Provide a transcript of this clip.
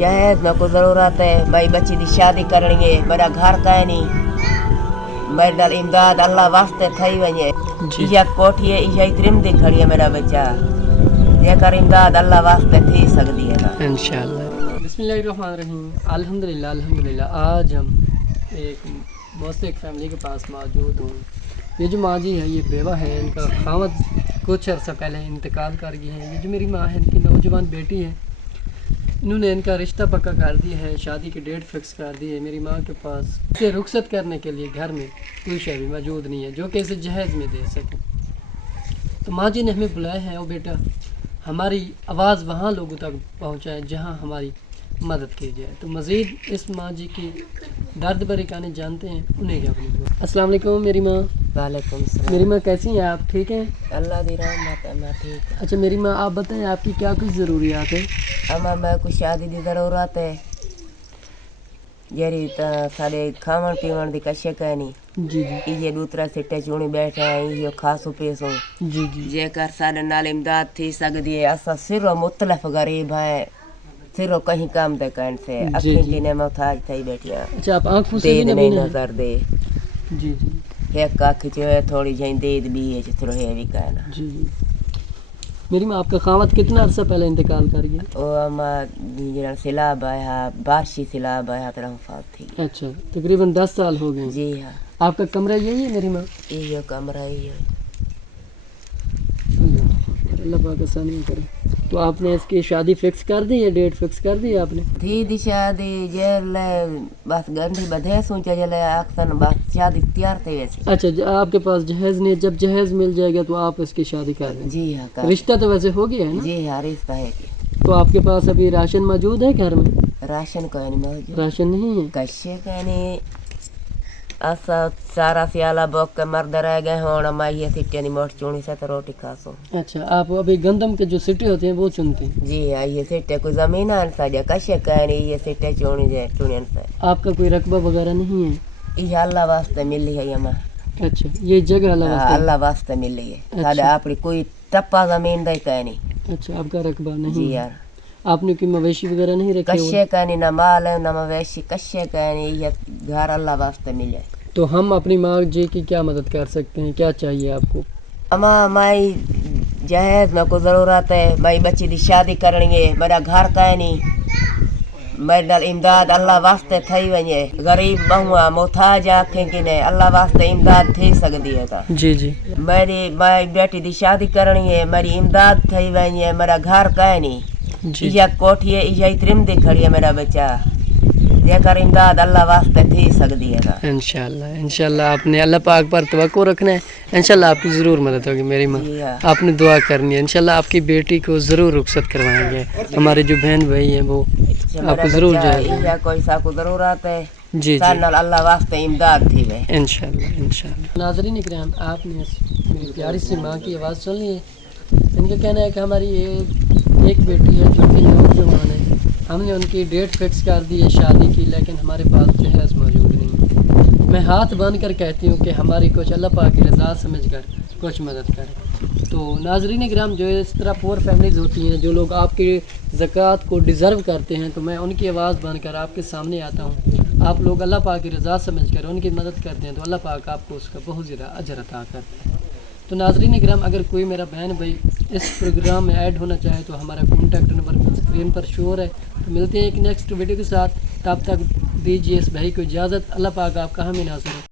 जहेज में को ज़रूरत है। भाई बच्ची की शादी करनी है, मेरा घर का है नहीं, मेरे नाल इमदाद अल्लाह वास्ते थई वने। इया कोठी है, इया त्रिमदी खड़ी है मेरा बच्चा, जेकर इमदाद अल्लाह वास्ते थी सकदी है ना इंशाअल्लाह। बिस्मिल्लाहिर्रहमानिर्रहीम। अल्हम्दुलिल्लाह अल्हम्दुलिल्लाह। आज हम एक मुस्तक फैमिली के पास मौजूद हूँ। ये जो माँ जी है ये बेवा है, इनका खावत कुछ अर्सा पहले इंतकाल कर गए हैं। ये जो मेरी माँ है इनकी नौजवान बेटी है, इन्होंने इनका रिश्ता पक्का कर दिया है, शादी की डेट फिक्स कर दी है। मेरी माँ के पास इसे रुखसत करने के लिए घर में कोई शय भी मौजूद नहीं है जो कि इसे जहेज़ में दे सके। तो माँ जी ने हमें बुलाया है, ओ बेटा हमारी आवाज़ वहाँ लोगों तक पहुँचाए जहाँ हमारी मदद की जाए। तो मज़ीद इस माँ जी की दर्द भरी कहानी जानते हैं, उन्हें क्या बोलेंगे। अस्सलाम वालेकुम मेरी माँ। वालेकुम सलाम। मेरी माँ कैसी हैं आप, ठीक हैं? अल्लाह दी रहमत है, मैं ठीक है। अच्छा मेरी माँ आप बताएं आपकी क्या कुछ ज़रूरियात है? अमा मैं कुछ शादी की ज़रूरत है, जरी सारे खावन पीवन की कशे कहनी जी जी ये दूसरा सिट्टे चुनी बैठे हैं, ये खासो पेसो जी जी जेकर सारे नाल इमदाद थी सकदी है। असा सिरो मुतलफ गरीब है, सिरो कहीं काम दे कहन से जी, अखी जी। ने मोहताज थई बैठिया। अच्छा आप आँखों से भी देद नबी नहीं हैं? नजर दे, जी जी एक अख च थोड़ी जही देद भी है चित्रो है भी कहना। जी जी। मेरी माँ आपका खावत कितना अरसा पहले इंतकाल कर गया? ओ अमा जिन सिलाब आया बारशी सिलाब आया तरह फात थी। अच्छा तकरीबन 10 साल हो गए। जी हाँ, आपका कमरा यही है मेरी माँ? ये कमरा ही है। अल्लाह पाक आसानी करे। तो आपने इसकी शादी फिक्स कर दी है, डेट फिक्स कर दी है आपने? थी दी शादी जेले बस गंढी बधे सोचा जले अक्सन बस शादी तैयार थे वैसे। अच्छा आपके पास जहेज नहीं, जब जहेज मिल जाएगा तो आप इसकी शादी कर दें। जी हाँ कर। रिश्ता तो वैसे हो गया है ना? जी हाँ रिश्ता है कि तो आपके पास अभी राशन मौजूद है घर में? राशन कहनी मौजूद राशन नहीं है? कश्य कहनी असा सारा सियाला बोक के मर्द रह गए होना माई ये सिट्टे नहीं मोट चुनी से तो रोटी खासो। अच्छा आप अभी गंदम के जो सिट्टे होते हैं वो चुनते हैं? जी हाँ ये सिट्टे कोई जमीन अनसा जा कश्य कहनी ये सिट्टे चुनी जे चुनी से। आपका कोई रकबा वगैरह नहीं है? ये अल्लाह वास्ते मिली है यमा। अच्छा ये जगह अल्लाह वास्ते? अल्लाह वास्ते मिली है, अच्छा। साडे अपनी कोई टप्पा जमीन दे कहनी। अच्छा आपका रकबा नहीं जी है। यार आपने कोई मवेशी वगैरह नहीं रखे हुए? कश्य कहनी न माल है न मवेशी, कश्य कहनी ये घर अल्लाह वास्ते मिले। तो हम अपनी माँ जी की क्या मदद कर सकते हैं, क्या चाहिए आपको? अमा माई जहेज में को ज़रूरत है, भाई बच्ची की शादी करनी है, मेरा घर का है नहीं, मेरे नाल इमदाद अल्लाह वास्ते थई वने। गरीब बहुआ मोहताज आखें कि ने अल्लाह वास्ते इमदाद थी सकदी है ता। जी जी मेरी माई बेटी की शादी करनी है, मेरी इमदाद थई वने, मेरा घर का है नहीं, जी इया कोठी है, इया त्रिमदी खड़ी है मेरा बच्चा, जेकर इमदाद अल्लाह वास्ते थी सकदी है ता। इंशाल्लाह इंशाल्लाह। आपने अल्लाह पाक पर तवक्को रखना है, इंशाल्लाह आपकी ज़रूर मदद होगी मेरी माँ। जी हाँ। आपने दुआ करनी है, इंशाल्लाह आपकी बेटी को ज़रूर रुखसत करवाएंगे। हमारे जो बहन भाई हैं वो आपको ज़रूर जाएंगे। इया कोई सा को ज़रूरत है जी सारे जी नाल अल्लाह वास्ते इमदाद थी वे। इंशाल्लाह इंशाल्लाह। नाज़रीन इकराम आपने मेरी प्यारी सी माँ की आवाज़ सुन ली है। इनका कहना है कि हमारी एक बेटी है जो कि नौजवान है, हमने उनकी डेट फिक्स कर दी है शादी की, लेकिन हमारे पास जहेज़ मौजूद नहीं है। मैं हाथ बांध कर कहती हूँ कि हमारी कुछ अल्लाह पाक की रज़ा समझकर कुछ मदद करें। तो नाज़रीन इकराम जो इस तरह पुअर फैमिलीज़ होती हैं, जो लोग आपकी ज़कात को डिज़र्व करते हैं, तो मैं उनकी आवाज़ बनकर आपके सामने आता हूँ। आप लोग अल्लाह पाक की रज़ा समझकर उनकी मदद करते हैं तो अल्लाह पाक आपको उसका बहुत ज़्यादा अजर अता करते हैं। तो नाज़रीन इकराम अगर कोई मेरा बहन भाई इस प्रोग्राम में ऐड होना चाहे तो हमारा कॉन्टैक्ट नंबर स्क्रीन पर शो है। तो मिलते हैं एक नेक्स्ट वीडियो के साथ, तब तक दीजिए इस भाई को इजाज़त। अल्लाह पाक आपका हमें नाज़र